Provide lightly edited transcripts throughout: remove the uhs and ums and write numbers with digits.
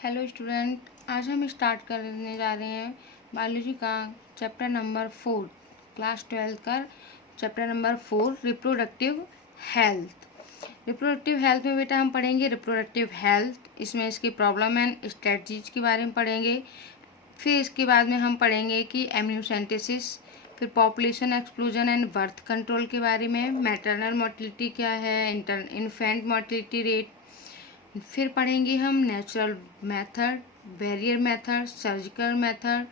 Hello student, आज हम start करने जा रहे हैं बायोलॉजी का चैप्टर नंबर 4, क्लास 12 का chapter number 4 reproductive health. Reproductive health में बेटा हम पढ़ेंगे रिप्रोडक्टिव हेल्थ, इसमें इसकी प्रॉब्लम एंड स्ट्रेटजीज के बारे में पढ़ेंगे। फिर इसके बाद में हम पढ़ेंगे कि एम्नियोसेंटेसिस, फिर population exclusion and birth control के बारे में, मैटरनल मोर्टिलिटी क्या है, इन्फेंट मोर्टिलिटी रेट। फिर पढ़ेंगे हम natural method, barrier method, surgical method,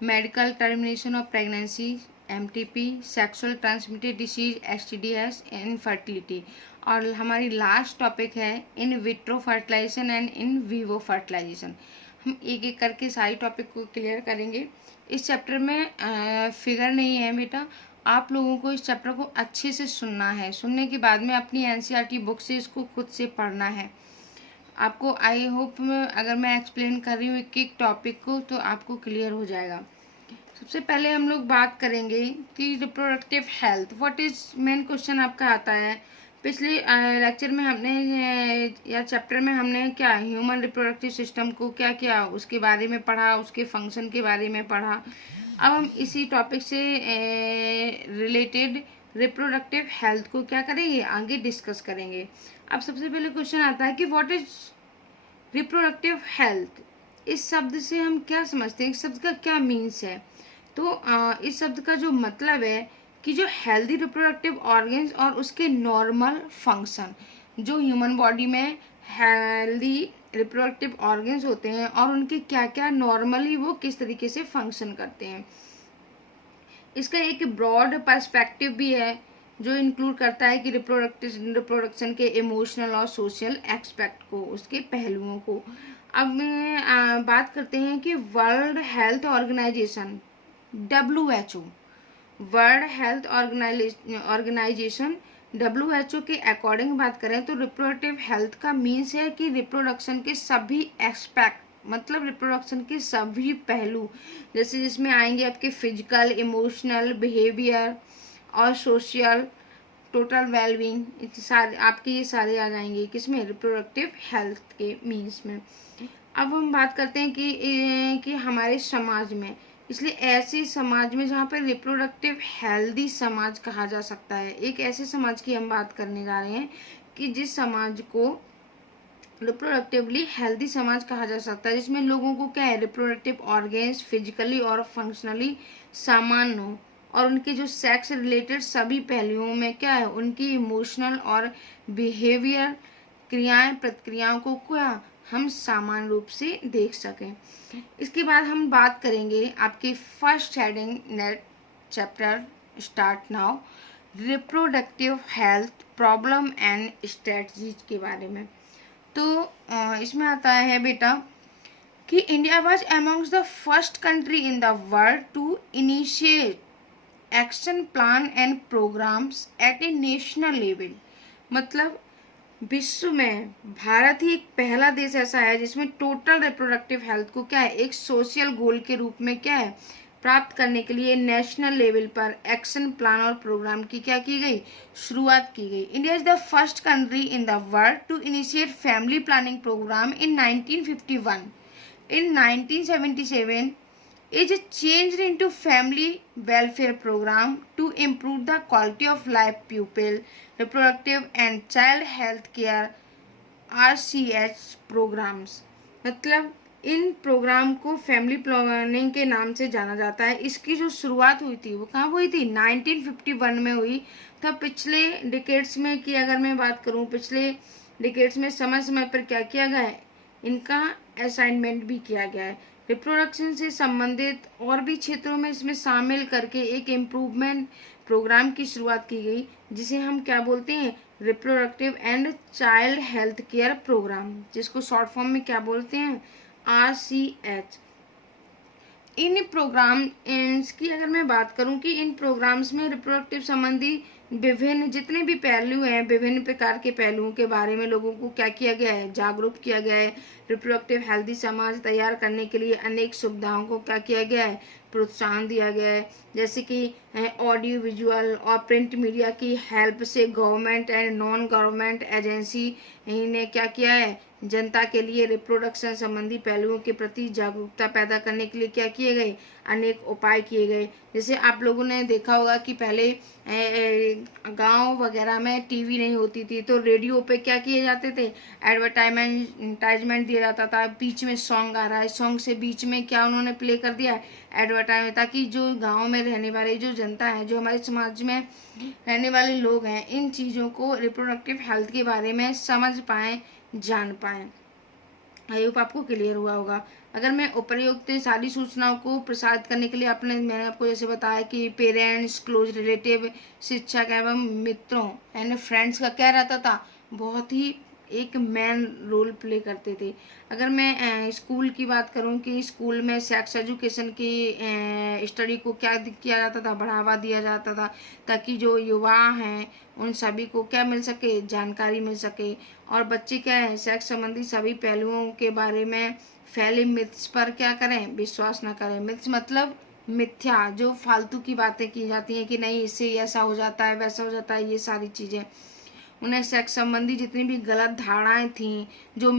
medical termination of pregnancy, MTP, sexual transmitted disease, STDs, infertility. और हमारी लास्ट टॉपिक है in vitro fertilisation and in vivo fertilisation. हम एक एक करके सारी टॉपिक को क्लियर करेंगे। इस चैप्टर में फिगर नहीं है बेटा, आप लोगों को इस चैप्टर को अच्छे से सुनना है। सुनने के बाद में अपनी एनसीईआरटी बुक से इसको खुद से पढ़ना है। आपको आई होप अगर मैं एक्सप्लेन कर रही हूँ एक एक टॉपिक को तो आपको क्लियर हो जाएगा। सबसे पहले हम लोग बात करेंगे कि reproductive health what is main question आपका आता है। पिछले लेक्चर में हमने या चैप्टर में हमने क्या ह्यूमन रिप्रोडक्टिव सिस्टम को क्या किया उसके बारे में पढ़ा, उसके फंक्शन के बारे में पढ़ा। अब हम इसी टॉपिक से रिलेटेड रिप्रोडक्टिव हेल्थ को क्या करेंगे, आगे डिस्कस करेंगे। अब सबसे पहले क्वेश्चन आता है कि व्हाट इज रिप्रोडक्टिव हेल्थ। इस शब्द से हम क्या समझते हैं, इस शब्द का क्या मीन्स है। तो इस शब्द का जो मतलब है कि जो हेल्दी रिप्रोडक्टिव ऑर्गन्स और उसके नॉर्मल फंक्शन, जो ह्यूमन बॉडी में हेल्दी रिप्रोडक्टिव ऑर्गन्स होते हैं और उनके क्या क्या नॉर्मली वो किस तरीके से फंक्शन करते हैं। इसका एक ब्रॉड पर्सपेक्टिव भी है जो इंक्लूड करता है कि रिप्रोडक्शन के इमोशनल और सोशल एक्सपेक्ट को, उसके पहलुओं को। अब मैं बात करते हैं कि world health organization WHO, world health organization WHO के अकॉर्डिंग बात करें तो रिप्रोडक्टिव हेल्थ का मीन्स है कि रिप्रोडक्शन के सभी एस्पेक्ट, मतलब रिप्रोडक्शन के सभी पहलू, जैसे जिसमें आएंगे आपके फिजिकल, इमोशनल, बिहेवियर और सोशल, टोटल वेलबींग, सारे आपके ये सारे आ जाएंगे किसमें, रिप्रोडक्टिव हेल्थ के मीन्स में। अब हम बात करते हैं कि हमारे समाज में, इसलिए ऐसे समाज में जहाँ पर रिप्रोडक्टिव हेल्दी समाज कहा जा सकता है, एक ऐसे समाज की हम बात करने जा रहे हैं कि जिस समाज को रिप्रोडक्टिवली हेल्दी समाज कहा जा सकता है, जिसमें लोगों को क्या है, रिप्रोडक्टिव ऑर्गेन्स फिजिकली और फंक्शनली सामान्य हो और उनके जो सेक्स रिलेटेड सभी पहलुओं में क्या है, उनकी इमोशनल और बिहेवियर क्रियाएं प्रतिक्रियाओं को क्या हम सामान्य रूप से देख सकें। इसके बाद हम बात करेंगे आपके first heading net chapter start now, reproductive health problem and strategies के बारे में। तो इसमें आता है बेटा कि India was amongst the first country in the world to initiate action plan and programs at a national level. मतलब विश्व में भारत ही एक पहला देश ऐसा है जिसमें टोटल रिप्रोडक्टिव हेल्थ को क्या है, एक सोशल गोल के रूप में क्या है, प्राप्त करने के लिए नेशनल लेवल पर एक्शन प्लान और प्रोग्राम की क्या की गई, शुरुआत की गई। India is the first country in the world to initiate family planning program in 1951. In 1977 is changed into family welfare program to improve the quality of life pupil, reproductive and child health care RCH programs। मतलब इन programme को family planning के नाम से जाना जाता है। इसकी जो शुरुआत हुई थी वो कहाँ हुई थी, 1951 में हुई। तो पिछले डिकेड्स में की अगर मैं बात करूँ, पिछले डिकेड्स में समय समय पर क्या किया गया है, इनका असाइनमेंट भी किया गया है। रिप्रोडक्शन से संबंधित और भी क्षेत्रों में इसमें शामिल करके एक इम्प्रूवमेंट प्रोग्राम की शुरुआत की गई, जिसे हम क्या बोलते हैं, reproductive and child health care program, जिसको शॉर्ट फॉर्म में क्या बोलते हैं, RCH। इन प्रोग्राम्स की अगर मैं बात करूं कि इन प्रोग्राम्स में रिप्रोडक्टिव संबंधी विभिन्न जितने भी पहलू हैं, विभिन्न प्रकार के पहलुओं के बारे में लोगों को क्या किया गया है, जागरूक किया गया है। रिप्रोडक्टिव हेल्दी समाज तैयार करने के लिए अनेक सुविधाओं को क्या किया गया है, प्रोत्साहन दिया गया है। जैसे कि ऑडियो विजुअल और प्रिंट मीडिया की हेल्प से government and non government agency ने क्या किया है, जनता के लिए रिप्रोडक्शन संबंधी पहलुओं के प्रति जागरूकता पैदा करने के लिए क्या किए गए, अनेक उपाय किए गए। जैसे आप लोगों ने देखा होगा कि पहले गांव वगैरह में टीवी नहीं होती थी, तो रेडियो पे क्या किए जाते थे, एडवर्टाइजमेंट दिया जाता था। बीच में सॉन्ग आ रहा है, सॉन्ग से बीच में क्या उन्होंने प्ले कर दिया, एडवर्टाइजमेंट, ताकि जो गाँव में रहने वाले जो जनता है, जो हमारे समाज में रहने वाले लोग हैं, इन चीज़ों को रिप्रोडक्टिव हेल्थ के बारे में समझ पाएँ, जान पाएँ। आई होप आपको क्लियर हुआ होगा। अगर मैं उपयुक्त सारी सूचनाओं को प्रसारित करने के लिए मैंने आपको जैसे बताया कि पेरेंट्स, क्लोज रिलेटिव, शिक्षक एवं मित्रों यानी फ्रेंड्स का क्या रहता था, बहुत ही एक मेन रोल प्ले करते थे। अगर मैं स्कूल की बात करूं कि स्कूल में सेक्स एजुकेशन की स्टडी को क्या किया जाता था, बढ़ावा दिया जाता था, ताकि जो युवा हैं उन सभी को क्या मिल सके, जानकारी मिल सके। और बच्चे क्या है, सेक्स संबंधी सभी पहलुओं के बारे में फैले मिथ्स पर क्या करें, विश्वास ना करें। मिथ्स मतलब मिथ्या, जो फालतू की बातें की जाती हैं कि नहीं इससे ऐसा हो जाता है, वैसा हो जाता है, ये सारी चीज़ें। उन्हें सेक्स संबंधी जितनी भी गलत धारणाएं थी, जो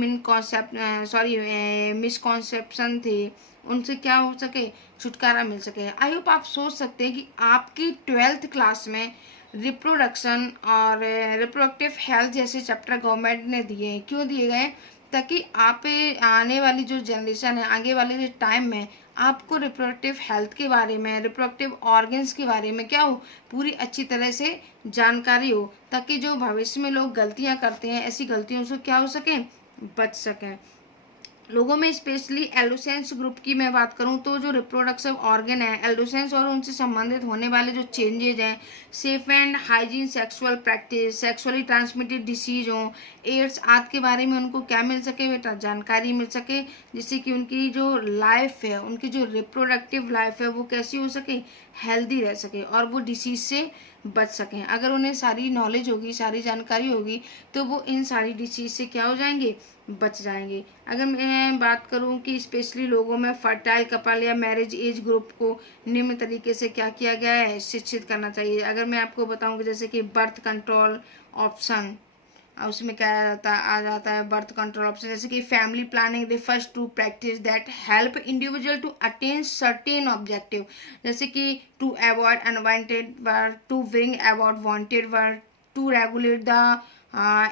मिसकॉन्सेप्शन थे, उनसे क्या हो सके, छुटकारा मिल सके। आई होप आप सोच सकते हैं कि आपकी 12th क्लास में रिप्रोडक्शन और रिप्रोडक्टिव हेल्थ जैसे चैप्टर गवर्नमेंट ने दिए हैं। क्यों दिए गए, ताकि आप आने वाली जो जनरेशन है, आगे वाले जो टाइम में आपको रिप्रोडक्टिव हेल्थ के बारे में, रिप्रोडक्टिव ऑर्गन्स के बारे में क्या हो, पूरी अच्छी तरह से जानकारी हो, ताकि जो भविष्य में लोग गलतियां करते हैं, ऐसी गलतियों से क्या हो सके, बच सकें। लोगों में स्पेशली एडोलेसेंस ग्रुप की मैं बात करूं तो जो रिप्रोडक्टिव ऑर्गन है, एडोलेसेंस और उनसे संबंधित होने वाले जो चेंजेज हैं, safe and hygiene sexual practice, sexually transmitted disease हो, एड्स आदि के बारे में उनको क्या मिल सके बेटा, जानकारी मिल सके, जिससे कि उनकी जो लाइफ है, उनकी जो रिप्रोडक्टिव लाइफ है, वो कैसी हो सके, हेल्दी रह सके और वो डिसीज से बच सकें। अगर उन्हें सारी नॉलेज होगी, सारी जानकारी होगी, तो वो इन सारी डिसीज से क्या हो जाएंगे, बच जाएंगे। अगर मैं बात करूं कि स्पेशली लोगों में फर्टाइल कपल या मैरिज एज ग्रुप को निम्न तरीके से क्या किया गया है, शिक्षित करना चाहिए। अगर मैं आपको बताऊं कि जैसे कि बर्थ कंट्रोल ऑप्शन, उसमें क्या आ जाता है बर्थ कंट्रोल ऑप्शन, जैसे कि family planning refers to practice that help individual to attain certain objective, जैसे कि to avoid unwanted birth, to bring about wanted birth, to regulate the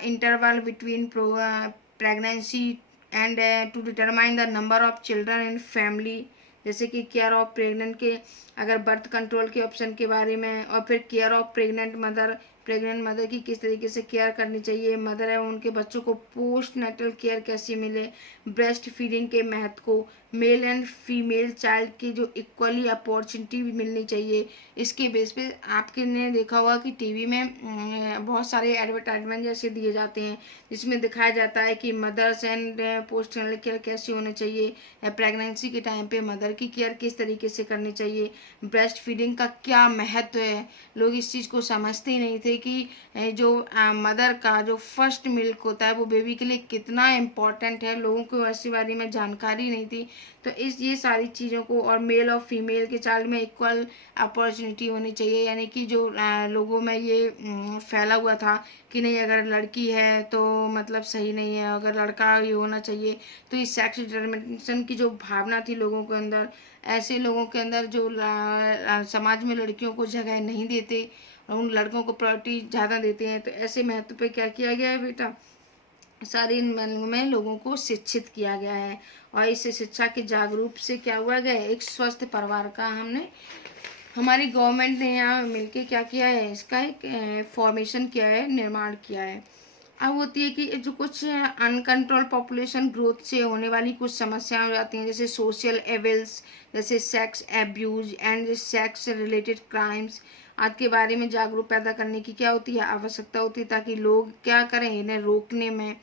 interval between pregnancy and to determine the number of children in family, जैसे कि care of pregnant के, अगर birth control के option के बारे में, और फिर केयर ऑफ प्रेग्नेंट मदर की किस तरीके से केयर करनी चाहिए, मदर है उनके बच्चों को पोस्ट नेटल केयर कैसी मिले, ब्रेस्ट फीडिंग के महत्व को, मेल एंड फीमेल चाइल्ड की जो इक्वली अपॉर्चुनिटी भी मिलनी चाहिए। इसके बेस पे आपके ने देखा होगा कि टीवी में बहुत सारे एडवर्टाइजमेंट जैसे दिए जाते हैं, जिसमें दिखाया जाता है कि mothers and post natal care कैसी होनी चाहिए, प्रेगनेंसी के टाइम पे मदर की केयर किस तरीके से करनी चाहिए, ब्रेस्ट फीडिंग का क्या महत्व है। लोग इस चीज़ को समझते ही नहीं थे कि जो मदर का जो फर्स्ट मिल्क होता है वो बेबी के लिए कितना इम्पॉर्टेंट है, लोगों को ऐसी बारे में जानकारी नहीं थी। तो ये सारी चीज़ों को, और मेल और फीमेल के चाइल्ड में इक्वल अपॉर्चुनिटी होनी चाहिए, यानी कि जो लोगों में ये फैला हुआ था कि नहीं अगर लड़की है तो मतलब सही नहीं है, अगर लड़का ये होना चाहिए, तो इस सेक्स डिटर्मिनेशन की जो भावना थी लोगों के अंदर, ऐसे लोगों के अंदर जो समाज में लड़कियों को जगह नहीं देते, उन लड़कों को प्रायोरिटी ज़्यादा देते हैं, तो ऐसे महत्व पे क्या किया गया है बेटा, सारे में लोगों को शिक्षित किया गया है। और इस शिक्षा के जागरूक से क्या हुआ गया, एक स्वस्थ परिवार का हमारी गवर्नमेंट ने यहाँ मिलके क्या किया है, इसका एक फॉर्मेशन किया है, निर्माण किया है। अब होती है कि जो कुछ अनकंट्रोल पॉपुलेशन ग्रोथ से होने वाली कुछ समस्याएं हो जाती हैं, जैसे सोशल एविल्स, जैसे sex abuse and sex related crimes आदि के बारे में जागरूक पैदा करने की क्या होती है, आवश्यकता होती है, ताकि लोग क्या करें, इन्हें रोकने में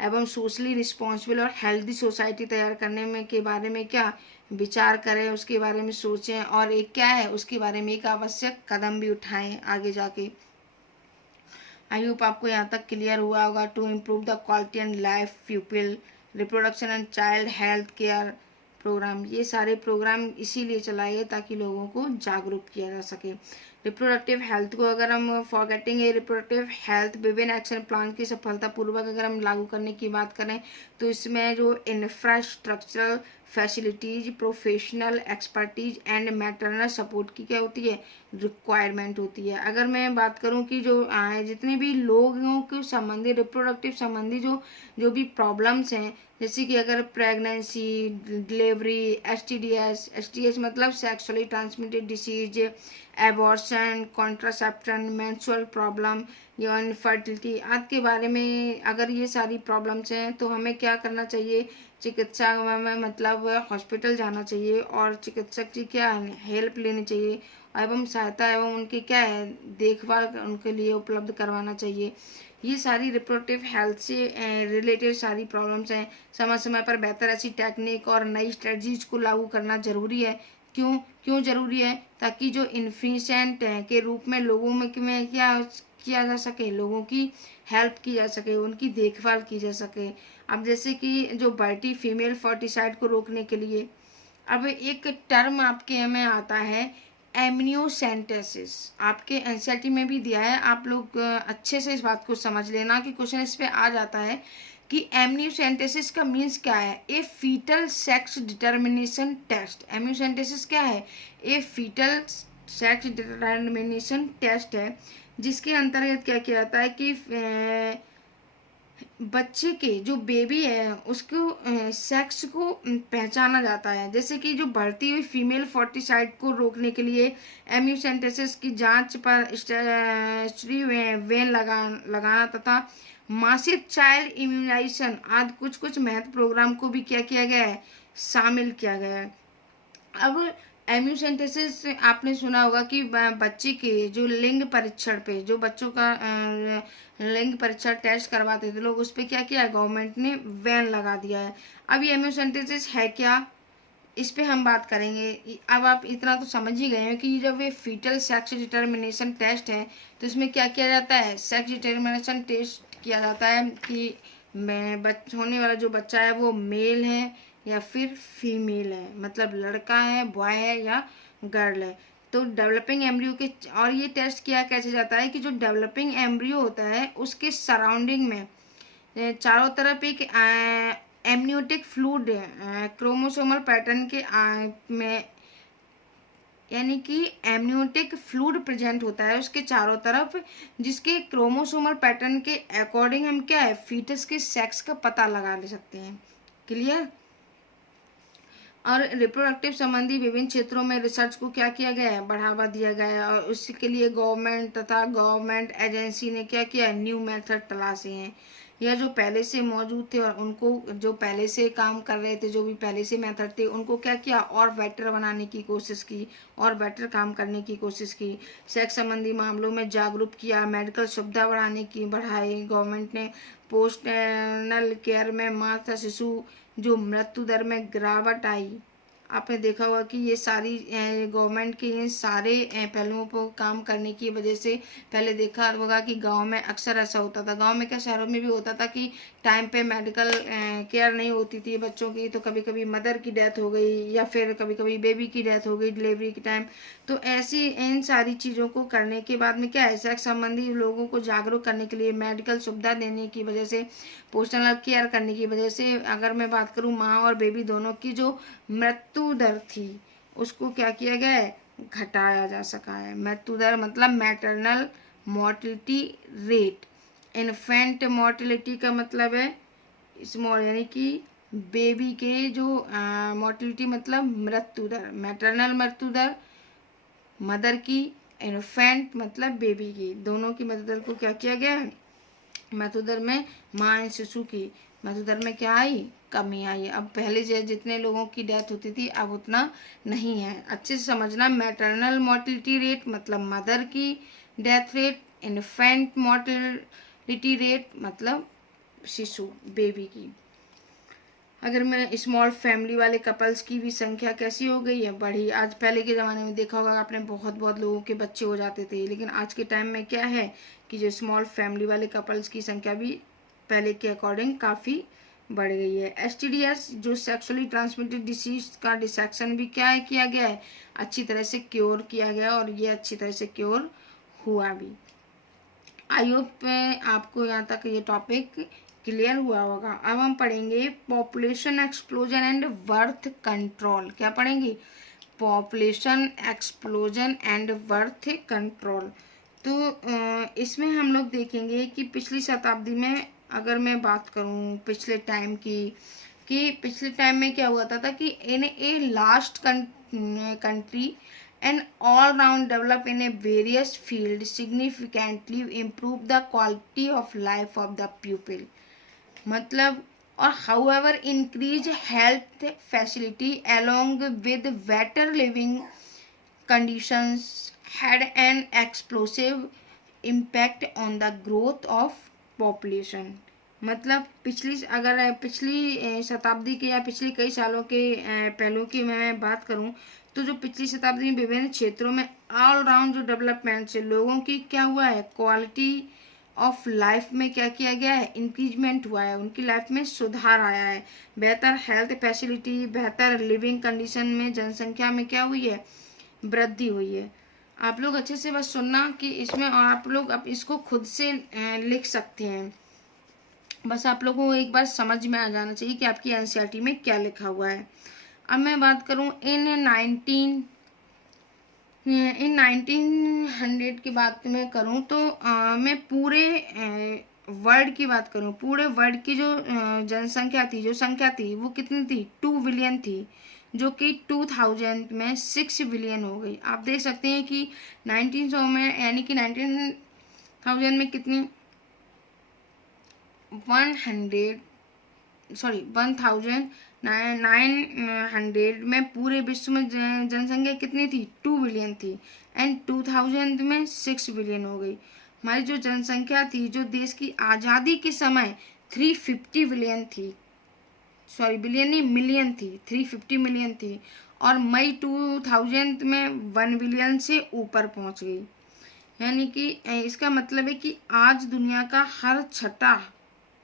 एवं सोशली रिस्पॉन्सिबल और हेल्दी सोसाइटी तैयार करने में के बारे में क्या विचार करें, उसके बारे में सोचें, और एक क्या है उसके बारे में एक आवश्यक कदम भी उठाएं आगे जाके। आई होप आपको यहाँ तक क्लियर हुआ होगा। To improve the quality and life people, reproduction and child health care program, ये सारे प्रोग्राम इसीलिए चलाए गए ताकि लोगों को जागरूक किया जा सके। रिप्रोडक्टिव हेल्थ को अगर हम फॉरगेटिंग रिप्रोडक्टिव हेल्थ विभिन्न एक्शन प्लान की सफलतापूर्वक अगर हम लागू करने की बात करें तो इसमें जो infrastructural facilities, professional expertise and maternal support की क्या होती है, रिक्वायरमेंट होती है। अगर मैं बात करूं कि जो जितने भी लोगों के संबंधी रिप्रोडक्टिव संबंधी जो भी प्रॉब्लम्स हैं, जैसे कि अगर प्रेगनेंसी, डिलीवरी, एसटीएच मतलब sexually transmitted disease, abortion, contraception, menstrual problem या इनफर्टिलिटी आदि के बारे में अगर ये सारी प्रॉब्लम्स हैं तो हमें क्या करना चाहिए, चिकित्सा में मतलब हॉस्पिटल जाना चाहिए और चिकित्सक की क्या हेल्प लेनी चाहिए एवं सहायता एवं उनकी क्या है देखभाल उनके लिए उपलब्ध करवाना चाहिए। ये सारी रिप्रोडक्टिव हेल्थ से रिलेटेड सारी प्रॉब्लम्स हैं। समय समय पर बेहतर ऐसी टेक्निक और नई स्ट्रेटजीज को लागू करना जरूरी है। क्यों क्यों जरूरी है, ताकि जो इन्फिशेंट के रूप में लोगों में क्या किया जा सके, लोगों की हेल्प की जा सके, उनकी देखभाल की जा सके। अब जैसे कि जो बढ़ती फीमेल फर्टिसाइड को रोकने के लिए अब एक टर्म आपके में आता है एमनियोसेंटेसिस, आपके एनसीईआरटी में भी दिया है, आप लोग अच्छे से इस बात को समझ लेना कि क्वेश्चन इस पे आ जाता है कि एमनियोसेंटेसिस का मीन्स क्या है। A foetal sex determination test. Amniocentesis क्या है, a foetal sex determination test है, जिसके अंतर्गत क्या किया जाता है कि बच्चे के जो बेबी है उसको सेक्स को पहचाना जाता है। जैसे कि जो बढ़ती हुई फीमेल फर्टिसाइड को रोकने के लिए एम्यूसेंटेसिस की जांच पर वेन लगाना तथा मासिक चाइल्ड इम्यूनाइजेशन आदि कुछ महत्व प्रोग्राम को भी क्या किया गया है, शामिल किया गया है। अब एम्यूसेंटेसिस आपने सुना होगा कि बच्चे के जो लिंग परीक्षण पे, जो बच्चों का लिंग परीक्षण टेस्ट करवाते थे लोग, उस पर क्या किया है, गवर्नमेंट ने बैन लगा दिया है। अब ये एम्यूसेंटेसिस है क्या, इस पे हम बात करेंगे। अब आप इतना तो समझ ही गए हैं कि जब ये फीटल सेक्स डिटर्मिनेशन टेस्ट है तो इसमें क्या किया जाता है, सेक्स डिटर्मिनेशन टेस्ट किया जाता है कि होने वाला जो बच्चा है वो मेल है या फिर फीमेल है, मतलब लड़का है, बॉय है या गर्ल है। तो डेवलपिंग एम्ब्रियो के, और ये टेस्ट किया कैसे जाता है कि जो डेवलपिंग एम्ब्रियो होता है उसके सराउंडिंग में चारों तरफ एक एमनियोटिक फ्लूइड क्रोमोसोमल पैटर्न के में, यानी कि एमनियोटिक फ्लूइड प्रेजेंट होता है उसके चारों तरफ, जिसके क्रोमोसोमल पैटर्न के अकॉर्डिंग हम क्या है, फीटस के सेक्स का पता लगा ले सकते हैं। क्लियर। और रिप्रोडक्टिव संबंधी विभिन्न क्षेत्रों में रिसर्च को क्या किया गया है, बढ़ावा दिया गया है, और उसके लिए गवर्नमेंट तथा गवर्नमेंट एजेंसी ने क्या किया है, न्यू मेथड तलाशे हैं या जो पहले से मौजूद थे और उनको जो पहले से काम कर रहे थे, जो भी पहले से मेथड थे, उनको क्या किया, और बेटर बनाने की कोशिश की और बेटर काम करने की कोशिश की। सेक्स संबंधी मामलों में जागरूक किया, मेडिकल सुविधा बढ़ाई गवर्नमेंट ने। पोस्टनल केयर में माँ तथा शिशु जो मृत्यु दर में गिरावट आई, आपने देखा होगा कि ये सारी गवर्नमेंट के इन सारे पहलुओं पर काम करने की वजह से, पहले देखा होगा कि गांव में अक्सर ऐसा होता था, गांव में क्या शहरों में भी होता था कि टाइम पे मेडिकल केयर नहीं होती थी बच्चों की, तो कभी कभी मदर की डेथ हो गई या फिर कभी कभी बेबी की डेथ हो गई डिलीवरी के टाइम। तो ऐसी इन सारी चीज़ों को करने के बाद में क्या है, सेक्स संबंधी लोगों को जागरूक करने के लिए मेडिकल सुविधा देने की वजह से, पोस्टनल केयर करने की वजह से, अगर मैं बात करूँ माँ और बेबी दोनों की जो मृत्यु दर थी उसको क्या किया गया है, घटाया जा सका है। मृत्यु दर मतलब maternal mortality rate, infant mortality का मतलब है स्मॉल, यानी कि बेबी के जो मोर्टिलिटी मतलब मृत्यु दर, मैटरनल मृत्यु दर मदर की, इन्फेंट मतलब बेबी की, दोनों की मृत्यु दर को क्या किया गया है, मृत्यु दर में माँ शिशु की मृत्यु दर में क्या आई, कमी आई। अब पहले जितने लोगों की डेथ होती थी अब उतना नहीं है। अच्छे से समझना, मैटरनल मोर्टिलिटी रेट मतलब मदर की death rate, infant mortality rate मतलब शिशु बेबी की। अगर मैं स्मॉल फैमिली वाले कपल्स की भी संख्या कैसी हो गई है, बढ़ी। आज पहले के ज़माने में देखा होगा आपने, बहुत लोगों के बच्चे हो जाते थे, लेकिन आज के टाइम में क्या है कि जो स्मॉल फैमिली वाले कपल्स की संख्या भी पहले के अकॉर्डिंग काफ़ी बढ़ गई है। STDs जो सेक्सुअली ट्रांसमिटेड डिसीज का डिसेक्शन भी क्या है किया गया है, अच्छी तरह से क्योर किया गया और ये अच्छी तरह से क्योर हुआ भी। आई होप आपको यहाँ तक ये टॉपिक क्लियर हुआ होगा। अब हम पढ़ेंगे population explosion and birth control. क्या पढ़ेंगे? Population explosion and birth control. तो इसमें हम लोग देखेंगे कि पिछली शताब्दी में अगर मैं बात करूं पिछले टाइम की, कि पिछले टाइम में क्या हुआ था कि in a last country and all round develop in a various field significantly improve the quality of life of the pupil। मतलब और however increase health facility along with better living conditions had an explosive impact on the growth of population। मतलब पिछली शताब्दी के या पिछली कई सालों के पहलू की मैं बात करूं तो जो पिछली शताब्दी में विभिन्न क्षेत्रों में ऑल राउंड जो डेवलपमेंट से लोगों की क्या हुआ है, क्वालिटी ऑफ लाइफ में क्या किया गया है, इंक्रीजमेंट हुआ है, उनकी लाइफ में सुधार आया है, बेहतर हेल्थ फैसिलिटी, बेहतर लिविंग कंडीशन में जनसंख्या में क्या हुई है, वृद्धि हुई है। आप लोग अच्छे से बस सुनना कि इसमें, और आप लोग अब इसको खुद से लिख सकते हैं। बस आप लोगों को एक बार समझ में आ जाना चाहिए कि आपकी एनसीईआरटी में क्या लिखा हुआ है। अब मैं बात करूं इन 1900 की बात मैं करूं तो मैं पूरे वर्ल्ड की बात करूं, पूरे वर्ल्ड की जो जनसंख्या थी, जो संख्या थी वो कितनी थी, 2 बिलियन थी, जो कि 2000 में 6 बिलियन हो गई। आप देख सकते हैं कि 1900 में यानी कि 19,000 में कितनी 1900 में पूरे विश्व में जनसंख्या कितनी थी, 2 बिलियन थी, एंड 2000 में 6 बिलियन हो गई। हमारी जो जनसंख्या थी, जो देश की आज़ादी के समय 350 बिलियन थी, सॉरी बिलियन नहीं मिलियन थी, 350 मिलियन थी, और मई 2000 में 1 बिलियन से ऊपर पहुंच गई। यानी कि इसका मतलब है कि आज दुनिया का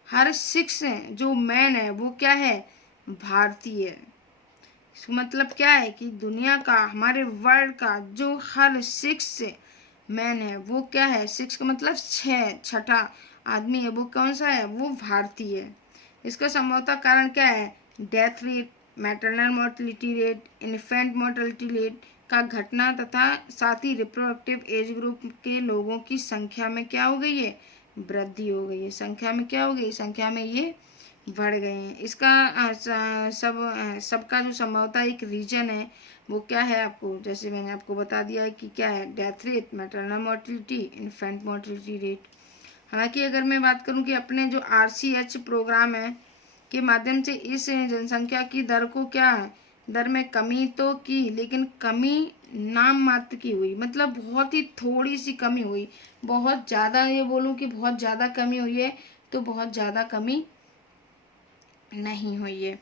हर 6 जो मैन है वो क्या है, भारतीय है। इसका मतलब क्या है कि दुनिया का, हमारे वर्ल्ड का जो हर 6 मैन है वो क्या है, 6 का मतलब 6 आदमी है, वो कौन सा है, वो भारतीय है। इसका संभवतः कारण क्या है, death rate, maternal mortality rate, infant mortality rate का घटना तथा साथ ही रिप्रोडक्टिव एज ग्रुप के लोगों की संख्या में क्या हो गई है, वृद्धि हो गई है। संख्या में क्या हो गई, संख्या में ये बढ़ गए हैं। इसका सबका जो संभवतः एक रीजन है वो क्या है, आपको जैसे मैंने आपको बता दिया है कि क्या है, death rate, maternal mortality, infant mortality rate. हालांकि अगर मैं बात करूं कि अपने जो RCH प्रोग्राम है के माध्यम से इस जनसंख्या की दर को क्या है, दर में कमी तो की, लेकिन कमी नाम मात्र की हुई, मतलब बहुत ही थोड़ी सी कमी हुई। बहुत ज़्यादा ये बोलूँ कि बहुत ज़्यादा कमी हुई है तो बहुत ज़्यादा कमी नहीं हुई है।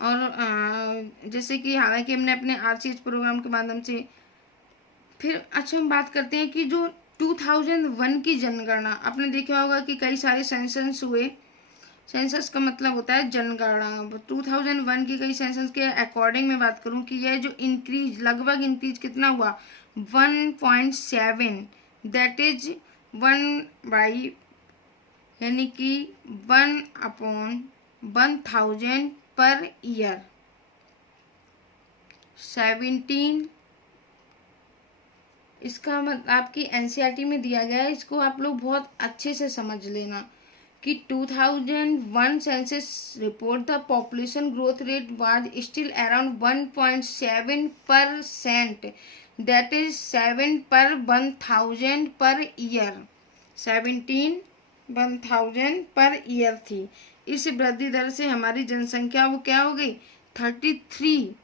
और जैसे कि हालांकि हमने अपने RCH प्रोग्राम के माध्यम से फिर अच्छा हम बात करते हैं कि जो 2001 की जनगणना, आपने देखा होगा कि कई सारे सेंसस हुए। सेंसस का मतलब होता है जनगणना। 2001 की कई सेंसस के अकॉर्डिंग मैं बात करूं कि यह जो इंक्रीज, लगभग इंक्रीज कितना हुआ, 1.7, दैट इज 1 यानी कि 1/1000 पर ईयर। 17 इसका मतलब आपकी एनसीईआरटी में दिया गया है, इसको आप लोग बहुत अच्छे से समझ लेना कि 2001 census report the population growth rate was still around 1.7%, that is 7/1000 per year. 17/1000 per year थी। इस वृद्धि दर से हमारी जनसंख्या वो क्या हो गई, 33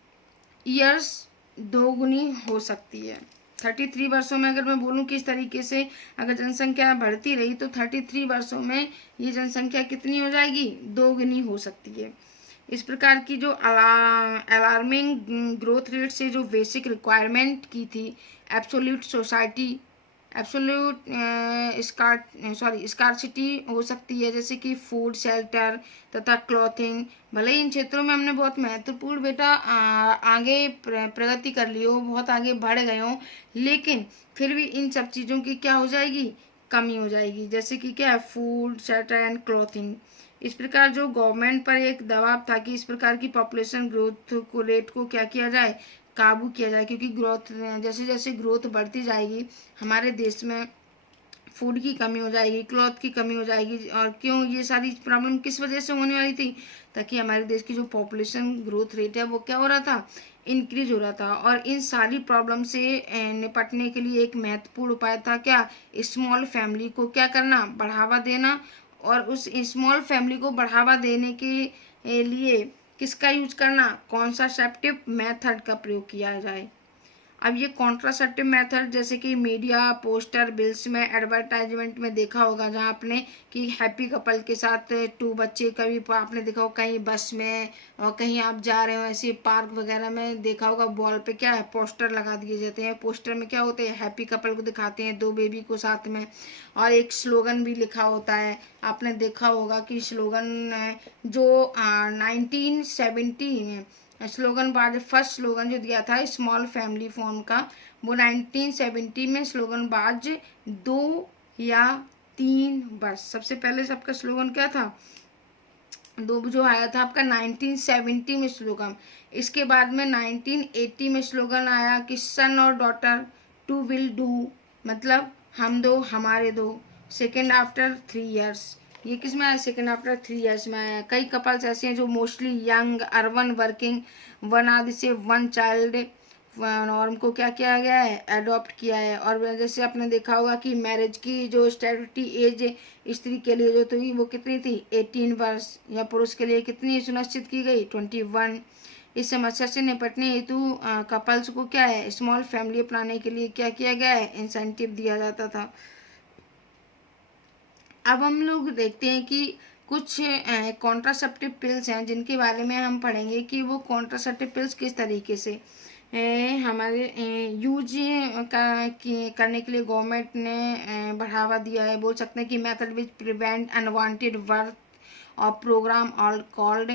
ईयर्स दोगुनी हो सकती है। 33 वर्षों में अगर मैं बोलूं किस तरीके से अगर जनसंख्या बढ़ती रही तो 33 वर्षों में ये जनसंख्या कितनी हो जाएगी, दोगुनी हो सकती है। इस प्रकार की जो अलार्मिंग ग्रोथ रेट से जो बेसिक रिक्वायरमेंट की थी एब्सोल्यूट सोसाइटी एब्सोल्यूट स्कार्सिटी हो सकती है, जैसे कि फूड, शेल्टर तथा क्लॉथिंग। भले ही इन क्षेत्रों में हमने बहुत महत्वपूर्ण बेटा आगे प्रगति कर ली हो, बहुत आगे बढ़ गए हो, लेकिन फिर भी इन सब चीज़ों की क्या हो जाएगी, कमी हो जाएगी। जैसे कि क्या है, फूड, शेल्टर एंड क्लॉथिंग। इस प्रकार जो गवर्नमेंट पर एक दबाव था कि इस प्रकार की पॉपुलेशन ग्रोथ को रेट को क्या किया जाए, काबू किया जाए, क्योंकि ग्रोथ जैसे जैसे ग्रोथ बढ़ती जाएगी हमारे देश में फूड की कमी हो जाएगी, क्लॉथ की कमी हो जाएगी। और क्यों ये सारी प्रॉब्लम किस वजह से होने वाली थी, ताकि हमारे देश की जो पॉपुलेशन ग्रोथ रेट है वो क्या हो रहा था, इंक्रीज हो रहा था। और इन सारी प्रॉब्लम से निपटने के लिए एक महत्वपूर्ण उपाय था क्या, स्मॉल फैमिली को क्या करना, बढ़ावा देना। और उस स्मॉल फैमिली को बढ़ावा देने के लिए किसका यूज करना, कॉन्ट्रासेप्टिव मेथड का प्रयोग किया जाए। अब ये कॉन्ट्रासेप्टिव मेथड जैसे कि मीडिया, पोस्टर, बिल्स में, एडवर्टाइजमेंट में देखा होगा, जहाँ आपने कि हैप्पी कपल के साथ 2 बच्चे, कभी आपने देखा होगा कहीं बस में और कहीं आप जा रहे हो ऐसे पार्क वगैरह में देखा होगा, वॉल पे क्या है, पोस्टर लगा दिए जाते हैं। पोस्टर में क्या होते हैं, हैप्पी कपल को दिखाते हैं, 2 बेबी को साथ में, और एक स्लोगन भी लिखा होता है। आपने देखा होगा कि स्लोगन जो 1970 में स्लोगन बाज, फर्स्ट स्लोगन जो दिया था स्मॉल फैमिली फॉर्म का, वो 1970 में स्लोगन बाज 2 या 3 बस। सबसे पहले सबका स्लोगन क्या था, 2 जो आया था आपका 1970 में स्लोगन। इसके बाद में 1980 में स्लोगन आया कि सन और डॉटर टू विल डू, मतलब हम दो हमारे दो, सेकेंड आफ्टर 3 इयर्स। ये किस में आया, सेकेंड आफ्टर 3 इयर्स में आया। कई कपल्स ऐसे हैं जो mostly young, urban, working, one आदि से 1 चाइल्ड नॉर्म को क्या किया गया है, अडॉप्ट किया है। और जैसे आपने देखा होगा कि मैरिज की जो स्टैट्यूटरी एज स्त्री के लिए जो थी वो कितनी थी, 18 वर्ष, या पुरुष के लिए कितनी सुनिश्चित की गई, 21। इस समस्या से निपटने हेतु कपल्स को क्या है, स्मॉल फैमिली अपनाने के लिए क्या किया गया है, इंसेंटिव दिया जाता था। अब हम लोग देखते हैं कि कुछ कॉन्ट्रासेप्टिव पिल्स हैं जिनके बारे में हम पढ़ेंगे कि वो कॉन्ट्रासेप्टिव पिल्स किस तरीके से हमारे यूज करने के लिए गवर्नमेंट ने बढ़ावा दिया है। बोल सकते हैं कि method which prevent unwanted birth और programme all called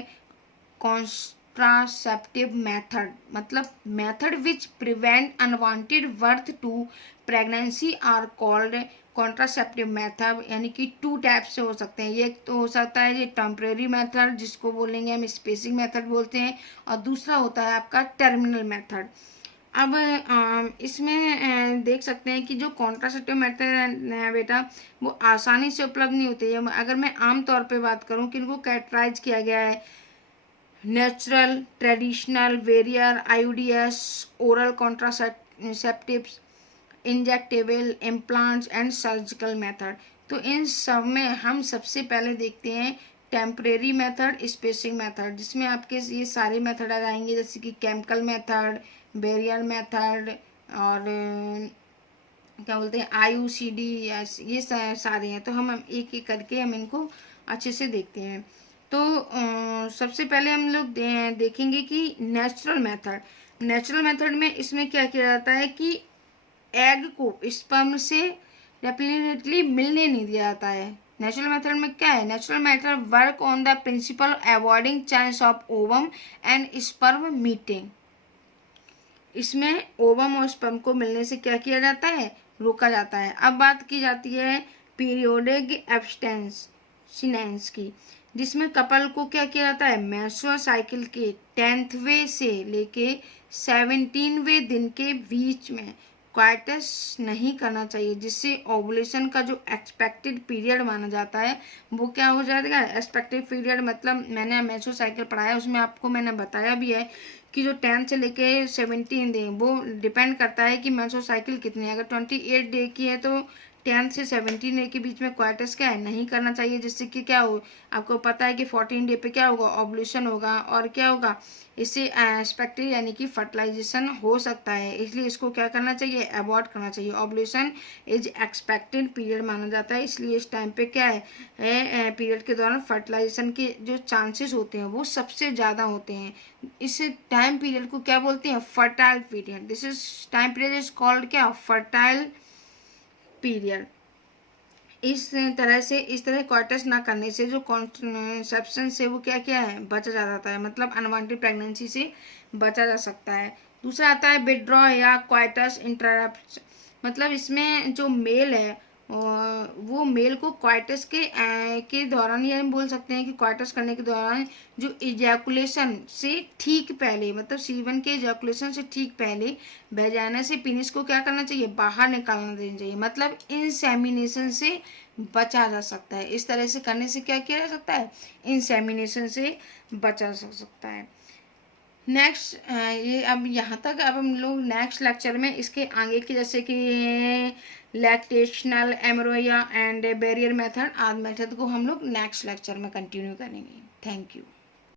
contraceptive method, मतलब method which prevent unwanted birth to pregnancy are called contraceptive method. यानी कि 2 टाइप से हो सकते हैं। ये तो हो सकता है ये टेम्परेरी मेथड, जिसको बोलेंगे हम स्पेसिंग मेथड बोलते हैं, और दूसरा होता है आपका टर्मिनल मेथड। अब इसमें देख सकते हैं कि जो कॉन्ट्रासेप्टिव मेथड है बेटा, वो आसानी से उपलब्ध नहीं होते हैं। अगर मैं आम तौर पे बात करूं कि इनको कैटेगराइज किया गया है, natural, traditional, barrier, IUDs, oral contraceptives, injectable, implants and surgical method. तो इन सब में हम सबसे पहले देखते हैं टेम्परेरी मेथड, स्पेसिंग मेथड, जिसमें आपके ये सारे मेथड आ जाएंगे, जैसे कि केमिकल मेथड, बैरियर मेथड, और क्या बोलते हैं IUCD, ये सारे हैं। तो हम एक एक करके हम इनको अच्छे से देखते हैं। तो सबसे पहले हम लोग देखेंगे कि नेचुरल मेथड। नेचुरल मेथड में इसमें क्या किया जाता है कि एग को स्पर्म से डेफिनेटली मिलने नहीं दिया जाता है। नेचुरल मेथड में क्या है, natural method work on the principle avoiding chance of ovum and sperm meeting. इसमें ओवम और स्पर्म को मिलने से क्या किया जाता है, रोका जाता है। अब बात की जाती है पीरियोडिक एब्स्टेंस की, जिसमें कपल को क्या किया जाता है, मेंस्ट्रुअल साइकिल के 10वें से लेके 17वें दिन के बीच में क्वाइटस नहीं करना चाहिए, जिससे ओवुलेशन का जो एक्सपेक्टेड पीरियड माना जाता है वो क्या हो जाएगा, एक्सपेक्टेड पीरियड। मतलब मैंने मेंस्ट्रुअल साइकिल पढ़ाया, उसमें आपको मैंने बताया भी है कि जो 10 से लेके 17 डे वो डिपेंड करता है कि मेंस्ट्रुअल साइकिल कितनी है। अगर 28 डे की है तो 10 से 17 डे के बीच में क्वाइटस क्या है, नहीं करना चाहिए, जिससे कि क्या हो, आपको पता है कि 14 डे पे क्या होगा, ओवुलेशन होगा, और क्या होगा, इससे एक्सपेक्टेड यानी कि फर्टिलाइजेशन हो सकता है। इसलिए इसको क्या करना चाहिए, अवॉइड करना चाहिए। ओवुलेशन इज एक्सपेक्टेड पीरियड माना जाता है, इसलिए इस टाइम पे क्या है पीरियड के दौरान फर्टिलाइजेशन के जो चांसेस होते हैं वो सबसे ज़्यादा होते हैं। इस टाइम पीरियड को क्या बोलते हैं, fertile period. This is time period is called क्या, फर्टाइल पीरियड। इस तरह क्वार्टर्स ना करने से जो कॉन्सेप्शन से वो क्या क्या है, बचा जा जाता है, मतलब अनवांटेड प्रेगनेंसी से बचा जा सकता है। दूसरा आता है विड्रॉ या क्वार्टर्स इंटरप्ट, मतलब इसमें जो मेल है वो मेल को क्वार्टर्स के दौरान, या हम बोल सकते हैं कि क्वार्टर्स करने के दौरान जो इजैकुलेशन से ठीक पहले, मतलब सीवन के इजैकुलेशन से ठीक पहले वेजाइना से पेनिस को क्या करना चाहिए, बाहर निकालना देना चाहिए, मतलब इंसेमिनेशन से बचा जा सकता है। इस तरह से करने से क्या किया जा सकता है, इंसेमिनेशन से बचा जा सकता है। नेक्स्ट ये अब यहाँ तक, अब हम लोग नेक्स्ट लेक्चर में इसके आगे की, जैसे कि लैक्टेशनल एमरोया एंड बैरियर मेथड, आदि मेथड को हम लोग नेक्स्ट लेक्चर में कंटिन्यू करेंगे। Thank you.